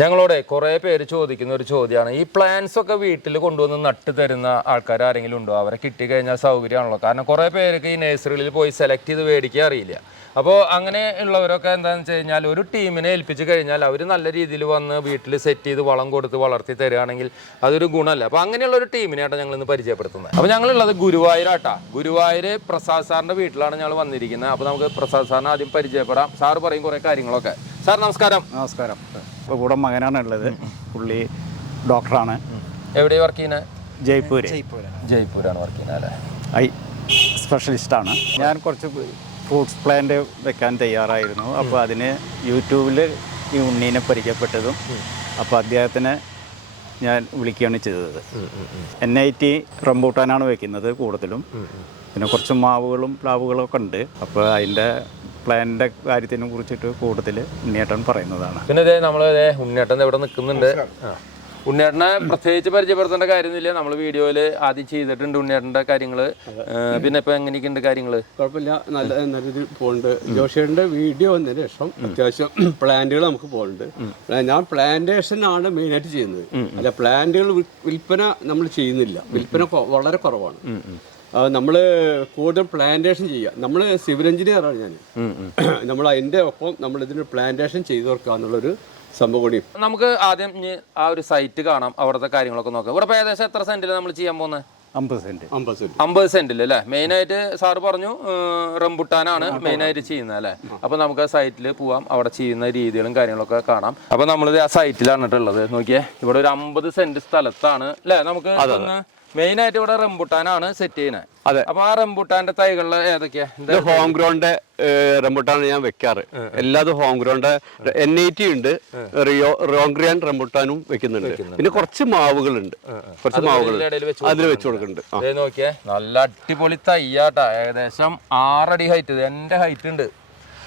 ഞങ്ങളോടെ കുറേ പേര് ചോദിക്കുന്ന ഒരു ചോദ്യമാണ്. ഈ പ്ലാന്റ്സ് ഒക്കെ വീട്ടിൽ കൊണ്ടുവന്ന് നട്ട് തരുന്ന ആൾക്കാർ ആരെങ്കിലും ഉണ്ടോ? അവരെ കിട്ടിക്കഴിഞ്ഞാൽ സൗകര്യമാണല്ലോ. കാരണം കുറേ പേർക്ക് ഈ നഴ്സറികളിൽ പോയി സെലക്ട് ചെയ്ത് മേടിക്കാൻ അറിയില്ല. അപ്പോൾ അങ്ങനെ ഉള്ളവരൊക്കെ എന്താണെന്ന് വെച്ച് കഴിഞ്ഞാൽ ഒരു ടീമിനെ ഏൽപ്പിച്ച് കഴിഞ്ഞാൽ അവർ നല്ല രീതിയിൽ വന്ന് വീട്ടിൽ സെറ്റ് ചെയ്ത് വളം കൊടുത്ത് വളർത്തി തരികയാണെങ്കിൽ അതൊരു ഗുണമല്ല? അപ്പോൾ അങ്ങനെയുള്ള ഒരു ടീമിനെയാണ് ഞങ്ങൾ ഇന്ന് പരിചയപ്പെടുത്തുന്നത്. അപ്പോൾ ഞങ്ങളുള്ളത് ഗുരുവായൂരാട്ടാ. ഗുരുവായൂർ പ്രസാദ് സാറിന്റെ വീട്ടിലാണ് ഞങ്ങൾ വന്നിരിക്കുന്നത്. അപ്പോൾ നമുക്ക് പ്രസാദ് സാറിനെ ആദ്യം പരിചയപ്പെടാം. സാർ പറയും കുറേ കാര്യങ്ങളൊക്കെ. സാർ നമസ്കാരം. നമസ്കാരം. ഇപ്പോൾ കൂടെ മകനാണ് ഉള്ളത്. പുള്ളി ഡോക്ടറാണ്. എവിടെ വർക്ക് ചെയ്യുന്നത് ജയ്പൂര്. ജയ്പൂരാണ് വർക്ക് ചെയ്യുന്നത് അല്ലേ? ഐ സ്പെഷ്യലിസ്റ്റാണ് ഞാൻ കുറച്ച് ഫ്രൂട്ട്സ് പ്ലാന്റ് വെക്കാൻ തയ്യാറായിരുന്നു. അപ്പോൾ അതിന് യൂട്യൂബിൽ ഈ ഉണ്ണീനെ പരിചയപ്പെട്ടതും അപ്പോൾ അദ്ദേഹത്തിനെ ഞാൻ വിളിക്കുകയാണ് ചെയ്തത്. എൻ ഐ ടി റംബൂട്ടാനാണ് വെക്കുന്നത് കൂടുതലും. പിന്നെ കുറച്ച് മാവുകളും പ്ലാവുകളും ഒക്കെ ഉണ്ട്. അപ്പോൾ അതിന്റെ പ്ലാനിന്റെ കാര്യത്തിനെ കുറിച്ചിട്ട് കൂടുതൽ ഉണ്ണിയേട്ടൻ പറയുന്നതാണ്. പിന്നെ ഇതേ നമ്മൾ ഉണ്ണിയേട്ടൻ ഉണ്ണേട്ടൻ ഇവിടെ നിൽക്കുന്നുണ്ട് ഉണ്ണിയേട്ടനെ ഉണ്ണേട്ടനെ പ്രത്യേകിച്ച് പരിചയപ്പെടുത്തേണ്ട കാര്യമൊന്നുമില്ല. നമ്മൾ വീഡിയോയിൽ ആദ്യം ചെയ്തിട്ടുണ്ട് ഉണ്ണിയേട്ടന്റെ കാര്യങ്ങൾ പിന്നെ ഇപ്പം എങ്ങനെയൊക്കെയുണ്ട് കാര്യങ്ങൾ കുഴപ്പമില്ല. നല്ല നല്ല രീതിയിൽ പോകുന്നുണ്ട് ജോഷിയുടെ വീഡിയോ വന്നതിന് ശേഷം അത്യാവശ്യം പ്ലാന്റുകൾ നമുക്ക് പോകുന്നുണ്ട് ഞാൻ പ്ലാന്റേഷൻ ആണ് മെയിനായിട്ട് ചെയ്യുന്നത്. അല്ല പ്ലാന്റുകൾ വിൽപ്പന നമ്മൾ ചെയ്യുന്നില്ല. വിൽപ്പന വളരെ കുറവാണ്. നമ്മൾ കൂടുതൽ പ്ലാന്റേഷൻ ചെയ്യുക നമ്മൾ സിവിൽ എഞ്ചിനീയറാണ് ഞാൻ നമ്മൾ അതിന്റെ ഒപ്പം നമ്മൾ ഇതിന് പ്ലാന്റേഷൻ ചെയ്തു കൊടുക്കുക എന്നുള്ളൊരു സംഭവം കൂടി. നമുക്ക് ആദ്യം ആ ഒരു സൈറ്റ് കാണാം അവിടുത്തെ കാര്യങ്ങളൊക്കെ നോക്കാം. ഇവിടെ ഏകദേശം എത്ര സെന്റിൽ നമ്മൾ ചെയ്യാൻ പോകുന്നത് അമ്പത് സെന്റ് അമ്പത് സെന്റ് അമ്പത് സെന്റിൽ അല്ലേ? മെയിൻ ആയിട്ട് സാറ് പറഞ്ഞു റംബുട്ടാനാണ് മെയിൻ ആയിട്ട് ചെയ്യുന്നത് അല്ലേ? അപ്പൊ നമുക്ക് ആ സൈറ്റിൽ പോവാം അവിടെ ചെയ്യുന്ന രീതികളും കാര്യങ്ങളൊക്കെ കാണാം. അപ്പൊ നമ്മളിത് ആ സൈറ്റിലാണ് ഉള്ളത്. നോക്കിയേ ഇവിടെ ഒരു അമ്പത് സെന്റ് സ്ഥലത്താണ് അല്ലേ? നമുക്ക് മെയിൻ ആയിട്ട് ഇവിടെ റംബുട്ടാനാണ് സെറ്റ് ചെയ്യുന്നത്. അതെ. അപ്പൊ ആ റംബുട്ടാന്റെ തൈകളിൽ ഏതൊക്കെയാ? ഇത് ഹോം ഗ്രൗണ്ട് റംബുട്ടാണ് ഞാൻ വെക്കാറ്. എല്ലാതും home ground N I T ഉണ്ട് റിയോ റോംഗ്രിയാൻ റംബുട്ടാനും വെക്കുന്നുണ്ട്. പിന്നെ കുറച്ച് മാവുകളുണ്ട്. കുറച്ച് മാവുകൾ അതിൽ വെച്ച് കൊടുക്കുന്നുണ്ട്. നോക്കിയേ നല്ല അടിപൊളി തയ്യാട്ടാ ഏകദേശം ആറടി ഹൈറ്റ് എന്റെ ഹൈറ്റ് ഉണ്ട്.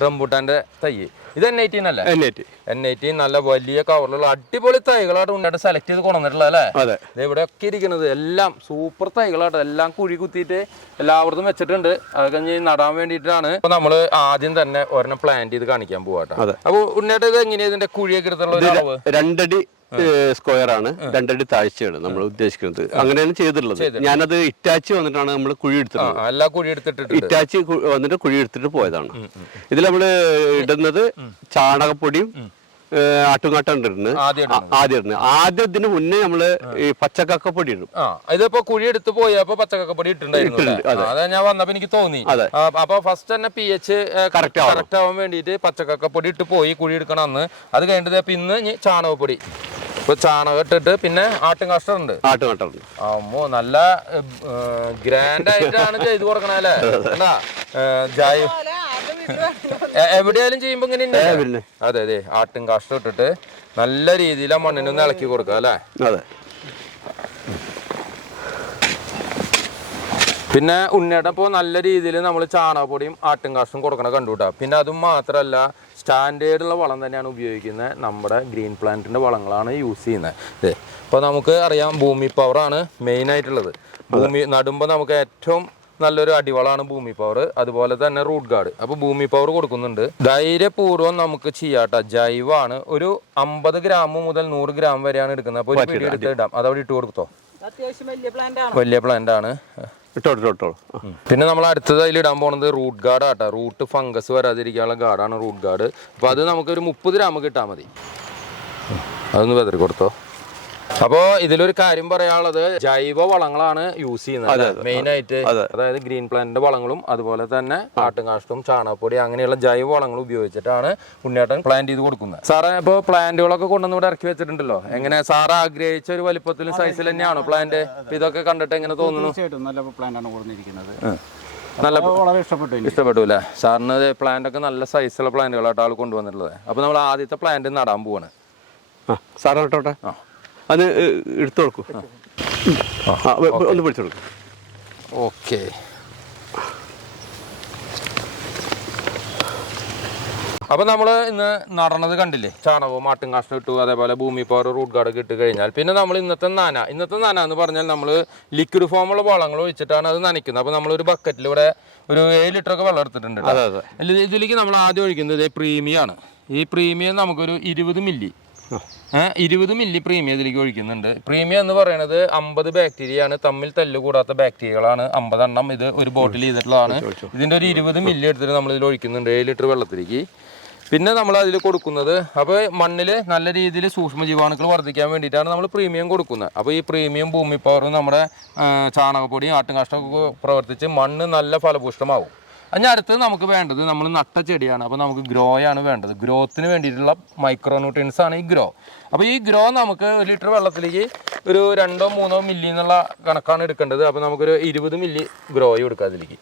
റംബുട്ടാന്റെ തൈ. ഇത് എൻ എയ്റ്റീൻ അല്ലേ? എൻ എയ്റ്റി എൻ ഐറ്റീൻ നല്ല വലിയ കവറിലുള്ള അടിപൊളി തൈകളായിട്ട് ഉണ്ടായിട്ട് സെലക്ട് ചെയ്ത് കൊണ്ടുവന്നിട്ടുള്ളത് അല്ലേ? അതെ. ദേ ഇവിടെ ഒക്കെ ഇരിക്കുന്നത് എല്ലാം സൂപ്പർ തൈകളായിട്ട് എല്ലാം കുഴി കുത്തിയിട്ട് എല്ലാവർക്കും വെച്ചിട്ടുണ്ട്. അത് കഴിഞ്ഞ് നടാൻ വേണ്ടിയിട്ടാണ്. അപ്പൊ നമ്മൾ ആദ്യം തന്നെ ഒരെണ്ണം പ്ലാന്റ് ചെയ്ത് കാണിക്കാൻ പോവാട്ടോ. അപ്പൊ ഉണ്ണിയിട്ട് ഇത് എങ്ങനെയാ ഇതിന്റെ കുഴിയൊക്കെ എടുത്തുള്ള രണ്ടടി സ്ക്വയർ ആണ്. രണ്ടടി താഴ്ചയാണ് നമ്മൾ ഉദ്ദേശിക്കുന്നത്. അങ്ങനെയാണ് ചെയ്തിട്ടുള്ളത്. ഞാനത് ഇറ്റാച്ചി വന്നിട്ടാണ് നമ്മൾ കുഴി എടുത്തത് എടുത്തിട്ടുള്ളത് ഇറ്റാച്ചി വന്നിട്ട് കുഴി എടുത്തിട്ട് പോയതാണ്. ഇതിൽ നമ്മൾ ഇടുന്നത് ചാണകപ്പൊടിയും ആട്ടുകാട്ടം ഇടുന്നത്. ആദ്യം ഇടുന്നത് ആദ്യം ഇതിന് മുന്നേ നമ്മൾ ഈ പച്ചക്കക്കപ്പൊടി ഇടും. ഇതിപ്പോ കുഴി എടുത്ത് പോയപ്പോ പച്ചക്കപ്പൊടി ഇട്ടുണ്ടായിരുന്നു അല്ലേ? ഇട്ടിട്ടുണ്ട്, അതാ. ഞാൻ വന്നപ്പോ എനിക്ക് തോന്നി. അപ്പൊ ഫസ്റ്റ് തന്നെ പി എച്ച് കറക്റ്റ് ആവാൻ വേണ്ടിയിട്ട് പച്ചക്കക്കപ്പൊടി ഇട്ട് പോയി കുഴി എടുക്കണം അന്ന്. അത് കഴിഞ്ഞിട്ട് ഇന്ന് ചാണകപ്പൊടി. ഇപ്പൊ ചാണകം ഇട്ടിട്ട് പിന്നെ ആട്ടും കാഷ്ടം ഉണ്ട്. ആട്ടുകാട്ടം അമ്മോ നല്ല ഗ്രാൻഡ് ആയിട്ടാണ് ചെയ്തു കൊടുക്കണ അല്ലേ? എന്നാ എവിടെയാലും എവിടെയായാലും ചെയ്യുമ്പോ ഇങ്ങനെ? അതെ അതെ ആട്ടും കാഷ്ടം ഇട്ടിട്ട് നല്ല രീതിയിൽ ആ മണ്ണിനൊന്ന് ഇളക്കി കൊടുക്കുക അല്ലേ? അതെ. പിന്നെ ഉണ്ണിയുടെ ഇപ്പോൾ നല്ല രീതിയിൽ നമ്മൾ ചാണകപ്പൊടിയും ആട്ടുംകാശും കൊടുക്കണ കണ്ടുകൂട്ടാ പിന്നെ അതും മാത്രമല്ല സ്റ്റാൻഡേർഡുള്ള വളം തന്നെയാണ് ഉപയോഗിക്കുന്നത് നമ്മുടെ ഗ്രീൻ പ്ലാന്റിന്റെ വളങ്ങളാണ് യൂസ് ചെയ്യുന്നത് ഇപ്പോൾ നമുക്ക് അറിയാം ഭൂമി പവറാണ് മെയിൻ ആയിട്ടുള്ളത്. ഭൂമി നടുമ്പോൾ നമുക്ക് ഏറ്റവും നല്ലൊരു അടിവളമാണ് ഭൂമി പവർ അതുപോലെ തന്നെ റൂട്ട് ഗാർഡ് അപ്പോൾ ഭൂമി പവർ കൊടുക്കുന്നുണ്ട്. ധൈര്യപൂർവം നമുക്ക് ചെയ്യാട്ടോ. ജൈവാണ്. ഒരു അമ്പത് ഗ്രാം മുതൽ നൂറ് ഗ്രാം വരെയാണ് എടുക്കുന്നത്. അപ്പോൾ ഒരു പിടി എടുത്ത് ഇടാം. അതവിടെ ഇട്ട് കൊടുത്തോ? വലിയ പ്ലാന്റ് ആണ്. പിന്നെ നമ്മൾ അടുത്തത് അതിൽ ഇടാൻ പോണത് റൂട്ട് ഗാർഡ് ആട്ടോ. റൂട്ട് ഫംഗസ് വരാതിരിക്കാനുള്ള ഗാർഡാണ് റൂട്ട് ഗാർഡ് അപ്പോൾ അത് നമുക്ക് ഒരു മുപ്പത് ഗ്രാം കിട്ടാൽ മതി. അതൊന്ന് വെതറി കൊടുത്തോ. അപ്പോൾ ഇതിലൊരു കാര്യം പറയാനുള്ളത് ജൈവ വളങ്ങളാണ് യൂസ് ചെയ്യുന്നത് മെയിൻ ആയിട്ട് അതായത് ഗ്രീൻ പ്ലാന്റിന്റെ വളങ്ങളും അതുപോലെ തന്നെ ആട്ടുംകാഷ്ടവും ചാണകപ്പൊടി അങ്ങനെയുള്ള ജൈവ വളങ്ങൾ ഉപയോഗിച്ചിട്ടാണ് ഉണ്ണിയേട്ടൻ പ്ലാന്റ് ചെയ്ത് കൊടുക്കുന്നത്. സാറേ ഇപ്പോൾ പ്ലാന്റുകളൊക്കെ കൊണ്ടുവന്ന് ഇവിടെ ഇറക്കി വെച്ചിട്ടുണ്ടല്ലോ. എങ്ങനെ? സാർ ആഗ്രഹിച്ച ഒരു വലിപ്പത്തിലും സൈസിൽ തന്നെയാണോ പ്ലാന്റ് ഇതൊക്കെ കണ്ടിട്ട് എങ്ങനെ തോന്നുന്നു? തീർച്ചയായിട്ടും നല്ല പ്ലാന്റാണ് കൊടുത്തിരിക്കുന്നത് നല്ല വളരെ ഇഷ്ടപ്പെട്ടു ഇഷ്ടപ്പെട്ടു അല്ലേ സാറിന് പ്ലാന്റ് ഒക്കെ നല്ല സൈസുള്ള പ്ലാന്റുകളായിട്ട് ആൾ കൊണ്ടുവന്നിട്ടുള്ളത്. അപ്പൊ നമ്മൾ ആദ്യത്തെ പ്ലാന്റ് നടാൻ പോവാണ്. ആ സാറ് ഇട്ടോട്ടെ അത് എടുത്തു കൊടുക്കൂ. ഒന്ന് പിടിച്ചു കൊടുക്കും. ഓക്കെ. അപ്പൊ നമ്മൾ ഇന്ന് നടണത് കണ്ടില്ലേ? ചാണകവും മാട്ടും കാഷ്ണം ഇട്ടു അതേപോലെ ഭൂമി പവർ റൂട്ട് ഗാർഡ് ഇട്ട് കഴിഞ്ഞാൽ പിന്നെ നമ്മൾ ഇന്നത്തെ നന. ഇന്നത്തെ നന എന്ന് പറഞ്ഞാൽ നമ്മൾ ലിക്വിഡ് ഫോമുള്ള വളങ്ങൾ ഒഴിച്ചിട്ടാണ് അത് നനയ്ക്കുന്നത്. അപ്പൊ നമ്മൾ ഒരു ബക്കറ്റിൽ ഇവിടെ ഒരു ഏഴ് ലിറ്റർ ഒക്കെ വെള്ളം എടുത്തിട്ടുണ്ട് ഇതിലേക്ക് നമ്മൾ ആദ്യം ഒഴിക്കുന്നത് പ്രീമിയാണ് ഈ പ്രീമിയം നമുക്കൊരു ഇരുപത് മില്ലി ഇരുപത് മില്ലി പ്രീമിയം ഇതിലേക്ക് ഒഴിക്കുന്നുണ്ട്. പ്രീമിയം എന്ന് പറയുന്നത് അമ്പത് ബാക്ടീരിയയാണ് തമ്മിൽ തല്ല് കൂടാത്ത ബാക്ടീരിയകളാണ് അമ്പതെണ്ണം ഇത് ഒരു ബോട്ടിൽ ചെയ്തിട്ടുള്ളതാണ്. ഇതിന്റെ ഒരു ഇരുപത് മില്ലി എടുത്തിട്ട് നമ്മൾ ഇതിൽ ഒഴിക്കുന്നുണ്ട്. ഏഴ് ലിറ്റർ വെള്ളത്തിലേക്ക്. പിന്നെ നമ്മൾ അതിൽ കൊടുക്കുന്നത് അപ്പോൾ മണ്ണിൽ നല്ല രീതിയിൽ സൂക്ഷ്മജീവാണുക്കൾ വർദ്ധിക്കാൻ വേണ്ടിയിട്ടാണ് നമ്മൾ പ്രീമിയം കൊടുക്കുന്നത്. അപ്പോൾ ഈ പ്രീമിയം ഭൂമി പവറും നമ്മുടെ ചാണകപ്പൊടിയും ആട്ടും ആട്ടുംകാഷ്ടമൊക്കെ പ്രവർത്തിച്ച് മണ്ണ് നല്ല ഫലഭൂഷ്ടമാവും. അതിന് അടുത്തത് നമുക്ക് വേണ്ടത് നമ്മൾ നട്ട ചെടിയാണ്. അപ്പോൾ നമുക്ക് ഗ്രോ ആണ് വേണ്ടത്. ഗ്രോത്തിന് വേണ്ടിയിട്ടുള്ള മൈക്രോ ന്യൂട്രിയൻസ് ആണ് ഈ ഗ്രോ അപ്പോൾ ഈ ഗ്രോ നമുക്ക് ഒരു ലിറ്റർ വെള്ളത്തിലേക്ക് ഒരു രണ്ടോ മൂന്നോ മില്ലി എന്നുള്ള കണക്കാണ് എടുക്കേണ്ടത്. അപ്പോൾ നമുക്കൊരു ഇരുപത് മില്ലി ഗ്രോയും എടുക്കാം അതിലേക്ക്.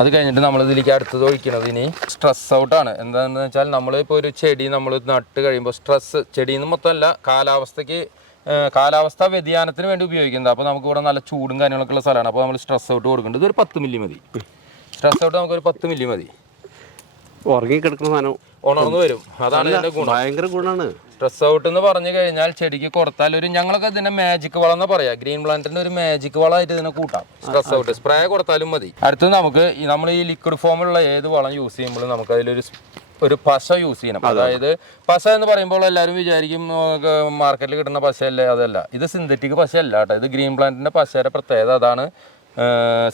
അത് കഴിഞ്ഞിട്ട് നമ്മൾ ഇതിലേക്ക് അടുത്തത് ഒഴിക്കുന്നത് ഇനി സ്ട്രെസ് ഔട്ടാണ് എന്താണെന്ന് വെച്ചാൽ നമ്മളിപ്പോൾ ഒരു ചെടി നമ്മൾ നട്ട് കഴിയുമ്പോൾ സ്ട്രെസ് ചെടിയിൽ നിന്ന് മൊത്തമല്ല കാലാവസ്ഥയ്ക്ക് കാലാവസ്ഥാ വ്യതിയാനത്തിന് വേണ്ടി ഉപയോഗിക്കുന്നത്. അപ്പോൾ നമുക്ക് ഇവിടെ നല്ല ചൂടും കാര്യങ്ങളൊക്കെ ഉള്ള സ്ഥലമാണ്. അപ്പോൾ നമ്മൾ സ്ട്രെസ് ഔട്ട് കൊടുക്കേണ്ടത് ഇതൊരു പത്ത് മില്ലി മതി. സ്ട്രെസ് ഔട്ട് നമുക്കൊരു പത്ത് മില്ലി മതി. ഉറങ്ങി കിടക്കുന്ന സാധനം. ഉണർന്നു വരും. അതാണ് ഇതിന്റെ ഗുണം. ഭയങ്കര ഗുണമാണ് സ്ട്രെസ് ഔട്ട് എന്ന് പറഞ്ഞു കഴിഞ്ഞാൽ ചെടിക്ക് കൊടുത്താൽ ഒരു ഞങ്ങളൊക്കെ ഇതിന്റെ മാജിക് വളം എന്ന് പറയാം. ഗ്രീൻ പ്ലാന്റിന്റെ ഒരു മാജിക് വളമായിട്ട് ഇതിനെ കൂട്ടാം. സ്ട്രെസ് ഔട്ട് സ്പ്രേ കൊടുത്താലും മതി. അടുത്തത് നമുക്ക് നമ്മൾ ഈ ലിക്വിഡ് ഫോമിലുള്ള ഏത് വളം യൂസ് ചെയ്യുമ്പോഴും നമുക്ക് അതിലൊരു ഒരു പശ യൂസ് ചെയ്യണം. അതായത് പശ എന്ന് പറയുമ്പോൾ എല്ലാവരും വിചാരിക്കും മാർക്കറ്റിൽ കിട്ടുന്ന പശയല്ലേ? അതല്ല. ഇത് സിന്തറ്റിക് പശയല്ല കേട്ടോ. ഇത് ഗ്രീൻ പ്ലാന്റിന്റെ പശയുടെ പ്രത്യേകത അതാണ്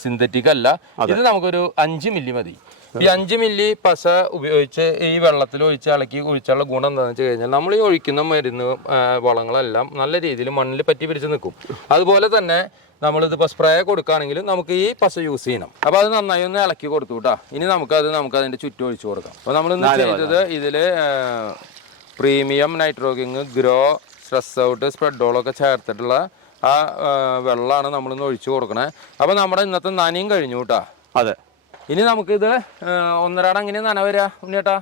സിന്തറ്റിക് അല്ല. ഇത് നമുക്കൊരു അഞ്ച് മില്ലി മതി. ഈ അഞ്ച് മില്ലി പശ ഉപയോഗിച്ച് ഈ വെള്ളത്തിൽ ഒഴിച്ച് ഇളക്കി ഒഴിച്ചുള്ള ഗുണം എന്താണെന്ന് വെച്ച് കഴിഞ്ഞാൽ നമ്മൾ ഈ ഒഴിക്കുന്ന മരുന്ന് വളങ്ങളെല്ലാം നല്ല രീതിയിൽ മണ്ണിൽ പറ്റി പിടിച്ച് നിൽക്കും. അതുപോലെ തന്നെ നമ്മളിതിപ്പോൾ സ്പ്രേ കൊടുക്കുകയാണെങ്കിലും നമുക്ക് ഈ പശ യൂസ് ചെയ്യണം. അപ്പോൾ അത് നന്നായി ഒന്ന് ഇളക്കി കൊടുത്തു കേട്ടോ ഇനി നമുക്കത് നമുക്ക് അതിന്റെ ചുറ്റും ഒഴിച്ചു കൊടുക്കാം. അപ്പോൾ നമ്മൾ ഇന്ന് ചെയ്തത്? ഇതിൽ premium nitroking grow stress out സ്പ്രെഡോളൊക്കെ ചേർത്തിട്ടുള്ള ആ ആ, വെള്ളമാണ് നമ്മളിന്ന് ഒഴിച്ചു കൊടുക്കണേ. അപ്പോൾ നമ്മുടെ ഇന്നത്തെ നനയും കഴിഞ്ഞു കേട്ടോ അതെ. ഇനി നമുക്ക് ഇത് ഒന്നരാടം അങ്ങനെ നന വരാ ഉണ്ണിയേട്ടാ?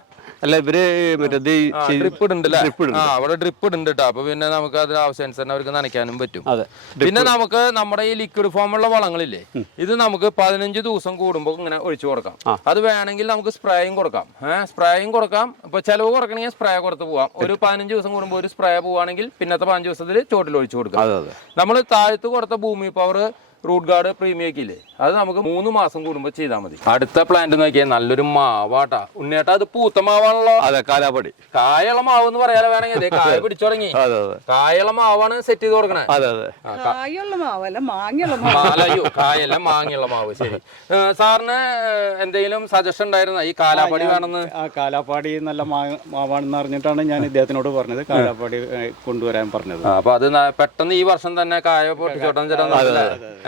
അല്ല ഇവർ മറ്റേ ഡ്രിപ്പ് ഇടുണ്ടല്ലേ. ആ അവിടെ ഡ്രിപ്പ് ഇടുന്നുണ്ട് കേട്ടോ അപ്പൊ പിന്നെ നമുക്ക് അതിന് ആവശ്യാനുസരണം അവർക്ക് നനയ്ക്കാനും പറ്റും. പിന്നെ നമുക്ക് നമ്മുടെ ഈ ലിക്വിഡ് ഫോമുള്ള വളങ്ങളില്ലേ ഇത് നമുക്ക് പതിനഞ്ച് ദിവസം കൂടുമ്പോൾ ഇങ്ങനെ ഒഴിച്ചു കൊടുക്കാം. അത് വേണമെങ്കിൽ നമുക്ക് സ്പ്രേയും കൊടുക്കാം. ഏഹ് സ്പ്രേയും കൊടുക്കാം. ഇപ്പൊ ചെലവ് കുറക്കണമെങ്കിൽ സ്പ്രേ കൊടുത്ത് പോവാം. ഒരു പതിനഞ്ച് ദിവസം കൂടുമ്പോൾ ഒരു സ്പ്രേ പോവാണെങ്കിൽ പിന്നത്തെ പതിനഞ്ച് ദിവസത്തിൽ ചോട്ടിൽ ഒഴിച്ചു കൊടുക്കാം. നമ്മൾ താഴത്ത് കൊടുത്ത ഭൂമി പവർ റൂട്ട് ഗാർഡ് പ്രീമിയക്കില്ലേ അത് നമുക്ക് മൂന്ന് മാസം കൂടുമ്പോ ചെയ്താൽ മതി. അടുത്ത പ്ലാന്റ് നോക്കിയാൽ നല്ലൊരു മാവാട്ടാ. ഉണ്ണേട്ടാ അത് പൂത്ത മാവാണല്ലോ. അതെ കാലാപടി കായള മാവ് എന്ന് പറയാലോ വേണമെങ്കിൽ. കായ പിടിച്ചു തുടങ്ങി. അതെ അതെ. കായള മാവാണ് സെറ്റ് ചെയ്ത് കൊടുക്കണേ. അതെ അതെ. കായുള്ള മാവല്ല മാങ്ങയുള്ള മാവ്. മാലയോ കായല്ല മാങ്ങിയുള്ള മാവ്. ശരി. സാറിന് എന്തെങ്കിലും സജഷൻ ഉണ്ടായിരുന്ന? ഈ കാലാപടി വേണമെന്ന്? കാലാപാടി കാലാപ്പാടി നല്ല മാവാണെന്ന് അറിഞ്ഞിട്ടാണ് ഞാൻ ഇദ്ദേഹത്തിനോട് പറഞ്ഞത്. കാലാപാടി കൊണ്ടുവരാൻ പറഞ്ഞത്. അപ്പൊ അത് പെട്ടെന്ന് ഈ വർഷം തന്നെ കായ പൊട്ടിച്ചോട്ടം ചേട്ടാ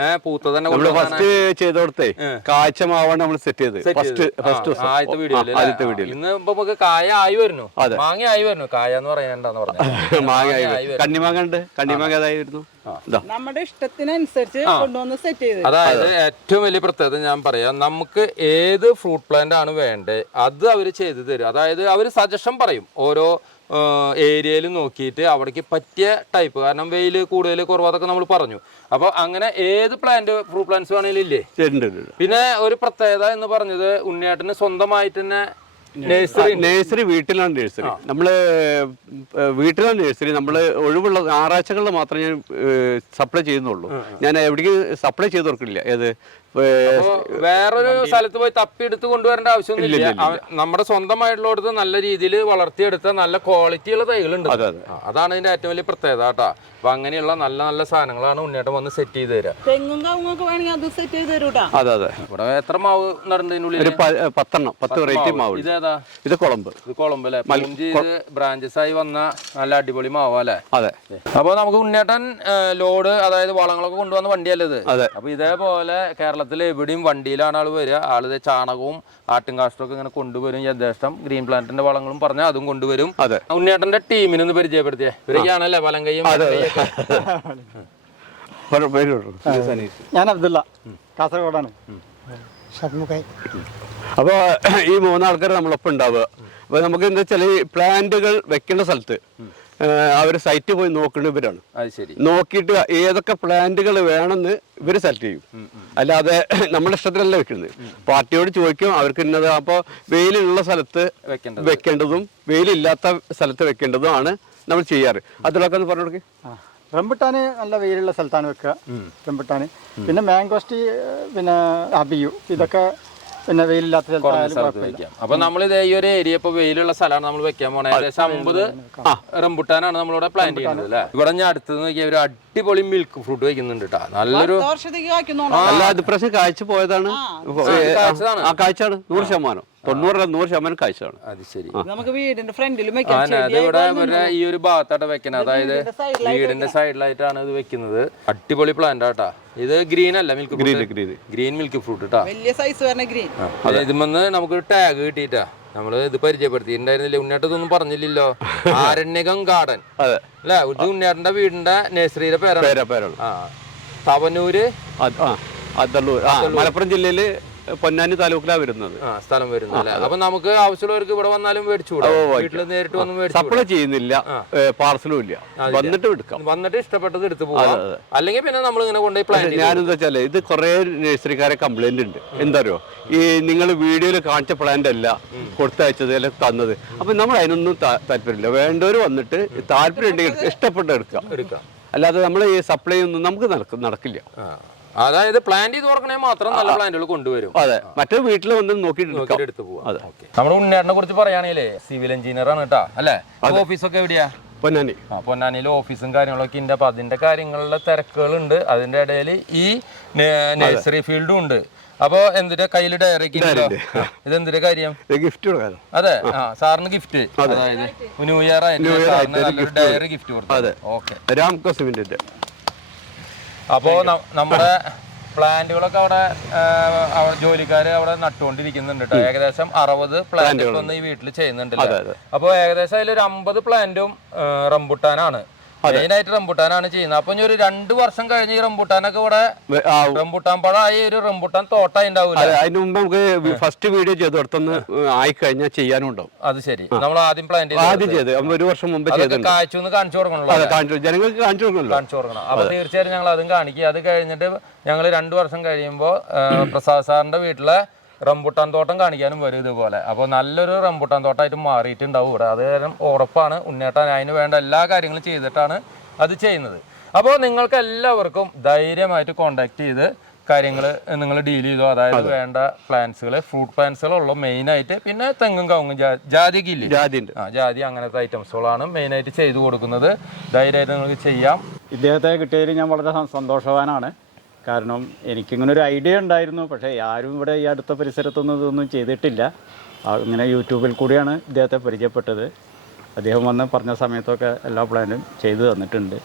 ഏഹ് പൂത്ത തന്നെ നമ്മൾ ഫസ്റ്റ് ചെയ്തോടത്തെ കാഴ്ച മാവാണ് നമ്മൾ സെറ്റ് ചെയ്ത് ഫസ്റ്റ് ഫസ്റ്റ് ആദ്യത്തെ വീഡിയോ ആദ്യത്തെ വീഡിയോയിൽ ഇന്ന് നമുക്ക് കായ ആയി വരുന്നു. മാങ്ങ ആയി വരുന്നു. കായ എന്ന് പറയണ്ടെന്ന് പറഞ്ഞു? മാങ്ങ ആയി കണ്ണിമാങ്ങ ഉണ്ട്? കണ്ണിമാങ്ങ ഏതായിരുന്നു? ഇതാ. നമ്മുടെ ഇഷ്ടത്തിനനുസരിച്ച് കൊണ്ടുവന്ന് സെറ്റ് ചെയ്ത് അതായത് ഏറ്റവും വലിയ പ്രത്യേകത ഞാൻ പറയാം. നമുക്ക് ഏത് ഫ്രൂട്ട് പ്ലാന്റ് ആണ് വേണ്ടത് അത് അവർ ചെയ്തു തരും. അതായത് അവർ സജഷൻ പറയും. ഓരോ ഏരിയയിൽ നോക്കിയിട്ട് അവിടേക്ക് പറ്റിയ ടൈപ്പ് കാരണം വെയിൽ കൂടുതൽ കുറവാതൊക്കെ നമ്മൾ പറഞ്ഞു. അപ്പോൾ അങ്ങനെ ഏത് പ്ലാന്റ് ഫ്രൂട്ട് പ്ലാന്റ്സ് വേണമെങ്കിലും ഇല്ലേ. പിന്നെ ഒരു പ്രത്യേകത എന്ന് പറഞ്ഞത് ഉണ്ണിയേട്ടന് സ്വന്തമായിട്ട് തന്നെ നഴ്സറി നേഴ്സറി വീട്ടിലാണ് നേഴ്സറി നമ്മൾ ഏ, വീട്ടിലാണ് നേഴ്സറി നമ്മൾ ഒഴിവുള്ള ഞായറാഴ്ചകളിൽ മാത്രമേ ഞാൻ സപ്ലൈ ചെയ്യുന്നുള്ളൂ. ഞാൻ എവിടേക്ക് സപ്ലൈ ചെയ്തു കൊടുക്കില്ല ഏത്? വേറൊരു സ്ഥലത്ത് പോയി തപ്പി എടുത്ത് കൊണ്ടുവരേണ്ട ആവശ്യമൊന്നുമില്ല നമ്മുടെ നമ്മുടെ സ്വന്തമായിട്ടുള്ളടത്ത് നല്ല രീതിയിൽ വളർത്തിയെടുത്ത നല്ല ക്വാളിറ്റിയുള്ള തൈകളുണ്ട്. അതാണ് ഇതിന്റെ ഏറ്റവും വലിയ പ്രത്യേകത കേട്ടാ. അപ്പൊ അങ്ങനെയുള്ള നല്ല നല്ല സാധനങ്ങളാണ് ഉണ്ണിയേട്ടൻ വന്ന് സെറ്റ് ചെയ്ത് തരാം. തെങ്ങും കവുങ്ങൊക്കെ വേണമെങ്കിൽ അത് സെറ്റ് ചെയ്ത് തരൂട്ടാ അതെ അതെ. ഇവിടെ എത്ര മാവ് നടന്നതിനുള്ളിൽ ഒരു പ- പത്തെണ്ണം പത്ത് വെറൈറ്റി മാവ്. ഇതേതാ? ഇത് കുളമ്പ്. ഇത് കുളമ്പ് അല്ലേ? ബ്രാഞ്ചസ് ആയി വന്ന നല്ല അടിപൊളി മാവ് അല്ലേ? അതെ. അപ്പൊ നമുക്ക് ഉണ്ണിയേട്ടൻ ലോഡ് അതായത് വളങ്ങളൊക്കെ കൊണ്ടുവന്ന വണ്ടിയല്ലേ ഇത്? അതെ. അപ്പൊ ഇതേപോലെ കേരളത്തിൽ എവിടെയും വണ്ടിയിലാണ് ആൾ വരിക. ആൾ ചാണകവും ആട്ടും ഒക്കെ ഇങ്ങനെ കൊണ്ടുവരും യഥേഷ്ടം. ഗ്രീൻ പ്ലാന്റിന്റെ വളങ്ങളും പറഞ്ഞാൽ അതും കൊണ്ടുവരും. അതെ. ഉണ്ണിയേട്ടന്റെ ടീമിനൊന്ന് പരിചയപ്പെടുത്തിയേ. ഇവരൊക്കെയാണല്ലേ വലം കൈയും. ഞാൻ അബ്ദുള്ള. കാസർഗോഡാണ്. ഷൺമുഖായി. അപ്പോൾ ഈ മൂന്നാൾക്കാർ നമ്മളൊപ്പം ഉണ്ടാവുക. അപ്പോൾ നമുക്ക് എന്താ വെച്ചാൽ ഈ പ്ലാന്റുകൾ വെക്കേണ്ട സ്ഥലത്ത് അവർ സൈറ്റ് പോയി നോക്കുന്ന ഇവരാണ്. നോക്കിയിട്ട് ഏതൊക്കെ പ്ലാന്റുകൾ വേണമെന്ന് ഇവർ സെലക്ട് ചെയ്യും. അല്ലാതെ നമ്മുടെ ഇഷ്ടത്തിലല്ല വെക്കുന്നത് പാർട്ടിയോട് ചോദിക്കും അവർക്ക് ഇന്നത് അപ്പോൾ വെയിലുള്ള സ്ഥലത്ത് വെക്കേണ്ടത്. വെക്കേണ്ടതും വെയിലില്ലാത്ത സ്ഥലത്ത് വെക്കേണ്ടതുമാണ് നമ്മൾ ചെയ്യാറ്. അതിലൊക്കെ ഒന്ന് പറഞ്ഞു കൊടുക്കേ. റംബുട്ടാന് നല്ല വെയിലുള്ള സ്ഥലത്താണ് വെക്കുക. റംബുട്ടാന്. പിന്നെ മാംഗോസ്റ്റി പിന്നെ അബിയു. ഇതൊക്കെ പിന്നെ വെയിലില്ലാത്ത സ്ഥലത്ത് വെക്കാം. അപ്പൊ നമ്മൾ ഇതേ ഈ ഒരു ഏരിയ ഇപ്പൊ വെയിലുള്ള സ്ഥലമാണ് നമ്മൾ വെക്കാൻ പോണത് ഏകദേശം അമ്പത് റംബുട്ടാനാണ് നമ്മളിവിടെ പ്ലാന്റ് ചെയ്യുന്നത് അല്ലെ? ഇവിടെ ഞാൻ അടുത്തത് നോക്കിയ ഒരു അടിപൊളി മിൽക്ക് ഫ്രൂട്ട് വെക്കുന്നുണ്ട് കേട്ടോ നല്ലൊരു അല്ല അത് പ്രാവശ്യം കാഴ്ച പോയതാണ്. കാഴ്ചതാണ്. കാഴ്ചയാണ് നൂറ് ശതമാനം. തൊണ്ണൂറല്ല നൂറ് ശതമാനം കാഴ്ചയാണ് അത് ശരി. നമുക്ക് വീടിന്റെ ഫ്രണ്ടിലും ഇവിടെ ഇവരുടെ ഈ ഒരു ഭാഗത്തായിട്ട് വെക്കണം അതായത് വീടിന്റെ സൈഡിലായിട്ടാണ് ഇത് വെക്കുന്നത്. അടിപൊളി പ്ലാന്റ് ആട്ടാ. ഇത് ഗ്രീൻ അല്ല milk green green green milk fruit കേട്ടാ വലിയ സൈസ് വരുന്ന ഗ്രീൻ ഇതിമെന്ന് നമുക്കൊരു ടാഗ് കിട്ടിയിട്ടാ. നമ്മൾ ഇത് പരിചയപ്പെടുത്തിയിട്ടുണ്ടായിരുന്നില്ല? ഉണ്ണിയേട്ടതൊന്നും പറഞ്ഞില്ലല്ലോ. ആരണ്യകം ഗാർഡൻ അല്ലെ? ഇത് ഉണ്ണിയേട്ടന്റെ വീടിന്റെ നഴ്സറിയുടെ പേരാണ്. തവനൂര് മലപ്പുറം ജില്ലയിൽ പൊന്നാനി താലൂക്കിലാ വരുന്നത്. ആ സ്ഥലം വരുന്നു അല്ലേ? അപ്പൊ നമുക്ക് ആവശ്യമുള്ളവർക്ക് ഇവിടെ വന്നാലും മേടിച്ചു വീട്ടിൽ നേരിട്ട് വന്ന് മേടിച്ചു സപ്ലൈ ചെയ്യുന്നില്ല. പാർസലും ഇല്ല. വന്നിട്ട് എടുക്കാം. വന്നിട്ട് ഇഷ്ടപ്പെട്ടത് എടുത്തു പോകാം അല്ലെങ്കിൽ പിന്നെ നമ്മൾ ഇങ്ങനെ കൊണ്ടുപോയി പ്ലാൻ ഞാനെന്താ വെച്ചാൽ ഇത് കുറെ നഴ്സറിക്കാരെ കംപ്ലൈന്റ് ഉണ്ട്. എന്താ അറിയോ ഈ നിങ്ങൾ വീഡിയോയിൽ കാണിച്ച പ്ലാന്റ് അല്ല കൊടുത്തയച്ചത് അല്ല തന്നത്. അപ്പൊ നമ്മൾ അതിനൊന്നും താ- താല്പര്യമില്ല. വേണ്ടവർ വന്നിട്ട് താല്പര്യം ഉണ്ടെങ്കിൽ ഇഷ്ടപ്പെട്ട എടുക്കാം. എടുക്കാം അല്ലാതെ നമ്മൾ ഈ സപ്ലൈ ഒന്നും നമുക്ക് നടക്ക- നടക്കില്ല. ആ. അതായത് പ്ലാൻ ചെയ്ത് തുറക്കണേ മാത്രം നല്ല പ്ലാന്റുകൾ കൊണ്ടുവരും. അതെ. മറ്റേ വീട്ടിൽ വന്ന് നോക്കിയിട്ട് എടുത്തു പോവാം. നമ്മുടെ ഉണ്ണിയേട്ടനെ കുറിച്ച് പറയുകയാണെങ്കിലേ സിവിൽ എഞ്ചിനീയർ ആണ് കേട്ടാ. അല്ലേ? ഓഫീസൊക്കെ എവിടെയാ? പൊന്നാനി. ആ പൊന്നാനിയിൽ ഓഫീസും കാര്യങ്ങളൊക്കെ ഉണ്ട്. അപ്പൊ അതിന്റെ കാര്യങ്ങളിലെ തിരക്കുകളുണ്ട് അതിന്റെ ഇടയിൽ ഈ നഴ്സറി ഫീൽഡും ഉണ്ട്. അപ്പൊ എന്തിന്റെ കയ്യിൽ ഡയറി ഒക്കെ ഉണ്ടല്ലോ ഇത് എന്തിന്റെ കാര്യം? ഗിഫ്റ്റ് കൊടുക്കാൻ അതെ. ആ. സാറിന് ഗിഫ്റ്റ് അതായത് ന്യൂ ഇയർ ആയിട്ട് ഡയറി ഗിഫ്റ്റ് കൊടുത്തു ഓക്കെ. രാംകോ സിമെന്റിന്റെ അപ്പോൾ നമ്മുടെ പ്ലാന്റുകളൊക്കെ അവിടെ ജോലിക്കാർ അവിടെ നട്ടുകൊണ്ടിരിക്കുന്നുണ്ട് കേട്ടോ ഏകദേശം അറുപത് പ്ലാന്റുകൾ ഒന്ന് ഈ വീട്ടിൽ ചെയ്യുന്നുണ്ടല്ലോ? അപ്പോൾ ഏകദേശം അതിൽ ഒരു അമ്പത് പ്ലാന്റും റംബുട്ടാനാണ്. മെയിനായിട്ട് റംബുട്ടാനാണ് ചെയ്യുന്നത്. അപ്പൊ ഇനി ഒരു രണ്ടു വർഷം കഴിഞ്ഞ് ഈ റംബുട്ടാനൊക്കെ ഇവിടെ റംബുട്ടാൻ പഴമായി ഒരു റംബുട്ടാൻ തോട്ടായി ഉണ്ടാവില്ല അതെ അതിന് മുമ്പ് നമുക്ക് ഫസ്റ്റ് വീഡിയോ ചെയ്ത്. കൊടുത്തൊന്ന് ആയിക്കഴിഞ്ഞാൽ ചെയ്യാനും ഉണ്ടാവും അത് ശരി. നമ്മൾ ആദ്യം പ്ലാന്റ് ആദ്യം ചെയ്ത്. ഒരു വർഷം മുമ്പ് കാഴ്ച കാണിച്ചു കൊടുക്കണല്ലോ ജനങ്ങൾക്ക് കാണിച്ചു കൊടുക്കണല്ലോ. കാണിച്ചു കൊടുക്കണം. അപ്പൊ തീർച്ചയായിട്ടും ഞങ്ങൾ അതും കാണിക്കുക അത് കഴിഞ്ഞിട്ട് ഞങ്ങൾ രണ്ടു വർഷം കഴിയുമ്പോൾ പ്രസാദ് സാറിന്റെ വീട്ടിലെ റംബുട്ടാൻ തോട്ടം കാണിക്കാനും വരും ഇതുപോലെ. അപ്പോൾ നല്ലൊരു റംബുട്ടാൻ തോട്ടമായിട്ട് മാറിയിട്ടുണ്ടാവും ഇവിടെ. അത് കാരണം ഉറപ്പാണ്. ഉണ്ണേട്ടാൻ അതിന് വേണ്ട എല്ലാ കാര്യങ്ങളും ചെയ്തിട്ടാണ് അത് ചെയ്യുന്നത്. അപ്പോൾ നിങ്ങൾക്ക് എല്ലാവർക്കും ധൈര്യമായിട്ട് കോണ്ടാക്ട് ചെയ്ത് കാര്യങ്ങൾ നിങ്ങൾ ഡീൽ ചെയ്തോ. അതായത് വേണ്ട പ്ലാന്റ്സുകൾ ഫ്രൂട്ട് പ്ലാന്റ്സുകളുള്ളൂ മെയിനായിട്ട് പിന്നെ തെങ്ങും കവുങ്ങും ജാതിക്കില്ല? ആ ജാതി അങ്ങനത്തെ ഐറ്റംസുകളാണ് മെയിനായിട്ട് ചെയ്തു കൊടുക്കുന്നത്. ധൈര്യമായിട്ട് നിങ്ങൾക്ക് ചെയ്യാം. ഇദ്ദേഹത്തെ കിട്ടിയതിൽ ഞാൻ വളരെ സന്തോഷവാനാണ്. കാരണം എനിക്കിങ്ങനെ ഒരു ഐഡിയ ഉണ്ടായിരുന്നു. പക്ഷേ ആരും ഇവിടെ ഈ അടുത്ത പരിസരത്തൊന്നും ഇതൊന്നും ചെയ്തിട്ടില്ല. അങ്ങനെ ഇങ്ങനെ യൂട്യൂബിൽ കൂടിയാണ് ഇദ്ദേഹത്തെ പരിചയപ്പെട്ടത്. അദ്ദേഹം വന്ന് പറഞ്ഞ സമയത്തൊക്കെ എല്ലാ പ്ലാനും ചെയ്തു തന്നിട്ടുണ്ട്.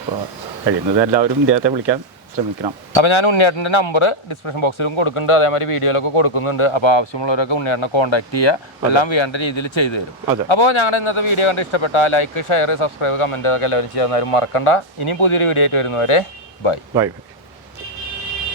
അപ്പോൾ കഴിയുന്നത് എല്ലാവരും ഇദ്ദേഹത്തെ വിളിക്കാൻ ശ്രമിക്കണം. അപ്പോൾ ഞാൻ ഉണ്ണിയേട്ടന്റെ നമ്പർ ഡിസ്ക്രിപ്ഷൻ ബോക്സിലും കൊടുക്കുന്നുണ്ട്. അതേമാതിരി വീഡിയോയിലൊക്കെ കൊടുക്കുന്നുണ്ട്. അപ്പോൾ ആവശ്യമുള്ളവരൊക്കെ ഉണ്ണിയേട്ടനെ കോൺടാക്ട് ചെയ്യുക. എല്ലാം വേണ്ട രീതിയിൽ ചെയ്തു തരും. അപ്പോൾ ഞങ്ങളുടെ ഇന്നത്തെ വീഡിയോ കണ്ട് ഇഷ്ടപ്പെട്ട ലൈക്ക് ഷെയർ സബ്സ്ക്രൈബ് കമന്റ് ഒക്കെ എല്ലാവരും ചെയ്യാൻ മറക്കണ്ട. ഇനിയും പുതിയൊരു വീഡിയോ ആയിട്ട് വരുന്നവരെ ബൈ. Bye bye.